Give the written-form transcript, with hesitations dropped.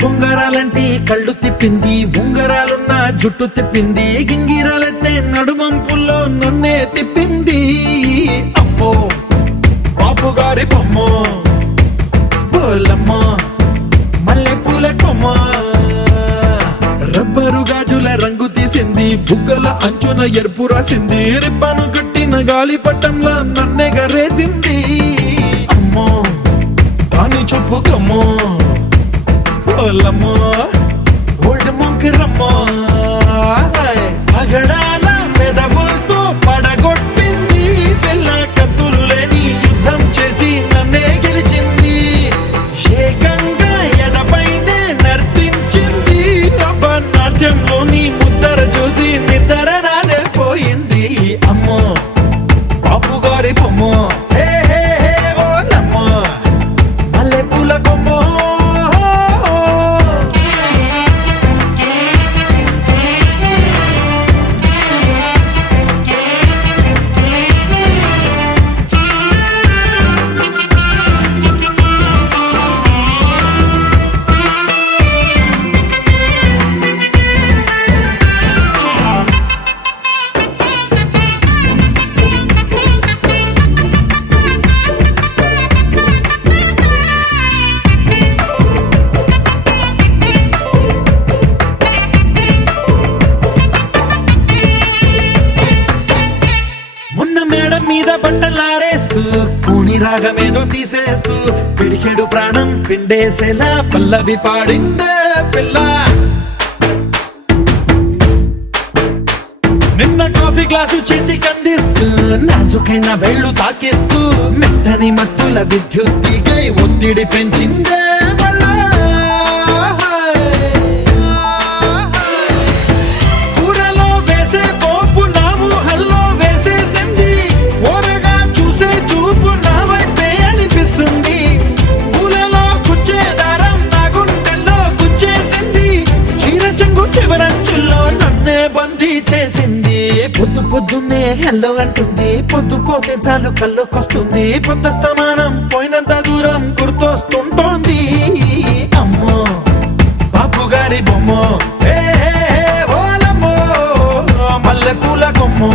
బొంగరాలంటే కళ్ళు తిప్పింది, ఉంగరాలున్న జుట్టు తిప్పింది, గింగిరాలైతే నడుమంపుల్లో నన్నే తిప్పింది. అమ్మో బాపు గారి బొమ్మ, పోలమ్మ మల్లె పూల కొమ్మ, రబ్బరు గాజుల రంగు తీసింది, బుగ్గల అంచున ఎరుపు రాసింది, రిబ్బను కట్టిన గాలి పట్టంలా నన్నే గరేసింది. అమ్మో దాని చెప్పుకమ్మో, పోలమ్మో ఓల్డ్ మొంకరమ్మో, పగడాల పెదవులతో పడగొట్టింది, పిల్ల కత్తులు లేని యుద్ధం చేసి నన్నే గెలిచింది, ఏకంగా ఎదపైనే నర్తించింది, నాట్యంలోని ముద్దర చూసి నిద్ర నాదే పోయింది. అమ్మో బాపు గారి బొమ్మ, హే హే హే ఓలమ్మో మల్లె పూల కొమ్మో. మేడం మీద బట్టలారేస్తూ కూని రాగమేదో తీసేస్తూ పిడికెడు ప్రాణం పిండేసేలా పల్లవి పాడిందే పిల్ల. నిన్న కాఫీ గ్లాసు చేతి కందిస్తూ నాజుకైన వేళ్ళు తాకేస్తూ మెత్తని మత్తుల విద్యుత్తిగై ఒత్తిడి పెంచిందే మళ్ళా. కూరలో వేసే పోపు నా ఊహల్లో వేసేసింది, ఓరగా చూసే చూపు నా వైపే అనిపిస్తుంది, పూలలో గుచ్చే దారం నా గుండెల్లో గుచ్చేసింది, చీర చెంగు చివరంచుల్లో నన్నే బందీ చేసింది. పొద్దు పొద్దున్నే హెల్లో అంటుంది, పొద్దు పోతే చాలు కళ్ళొకొస్తుంది, పొద్దస్తమానం పోయినంత దూరం గుర్తొస్తుంటోంది. అమ్మో బాపు గారి బొమ్మ, హే హే హే ఓలమ్మో మల్లె పూల కొమ్మో.